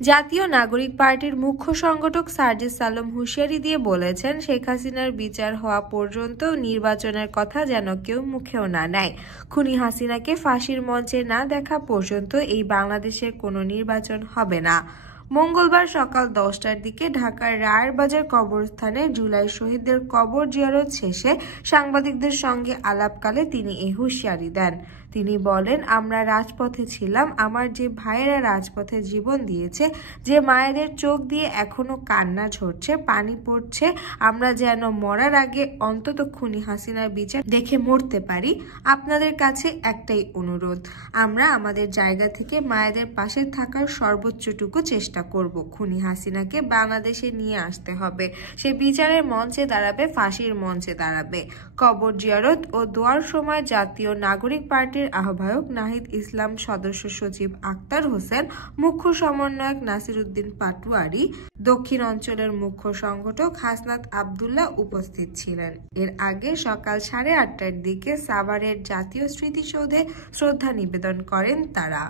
জাতীয় নাগরিক পার্টির মুখ্য সংগঠক সার্জিস আলম হুঁশিয়ারি দিয়ে বলেছেন, শেখ হাসিনার বিচার হওয়া পর্যন্ত নির্বাচনের কথা যেন কেউ মুখেও না নেয়। খুনি হাসিনাকে ফাঁসির মঞ্চে না দেখা পর্যন্ত এই বাংলাদেশের কোনো নির্বাচন হবে না। মঙ্গলবার সকাল 10টার দিকে ঢাকার রায়েরবাজার কবরস্থানে জুলাই শহীদদের কবর জিয়ারত শেষে সাংবাদিকদের সঙ্গে আলাপকালে তিনি এই হুঁশিয়ারি দেন। তিনি বলেন, আমরা রাজপথে ছিলাম, আমার যে ভাইয়েরা রাজপথে জীবন দিয়েছে, যে মায়েদের চোখ দিয়ে এখনো কান্না ঝরছে, পানি পড়ছে, আমরা যেন মরার আগে অন্তত খুনি হাসিনার বিচার দেখে মরতে পারি। আপনাদের কাছে একটাই অনুরোধ, আমরা আমাদের জায়গা থেকে মায়েদের পাশে থাকার সর্বোচ্চটুকু চেষ্টা করব। খুনি হাসিনাকে বাংলাদেশে নিয়ে আসতে হবে। সে বিচারের মঞ্চে দাঁড়াবে, ফাঁসির মঞ্চে দাঁড়াবে। কবর জিয়ারত ও দোয়ার সময় জাতীয় নাগরিক পার্টির আহ্বায়ক নাহিদ ইসলাম, সদস্য সচিব আক্তার হোসেন, মুখ্য সমন্বয়ক নাসির উদ্দিন পাটোয়ারি, দক্ষিণ অঞ্চলের মুখ্য সংগঠক হাসনাত আবদুল্লাহ উপস্থিত ছিলেন। এর আগে সকাল 8:30টার দিকে সাভারের জাতীয় স্মৃতিসৌধে শ্রদ্ধা নিবেদন করেন তারা।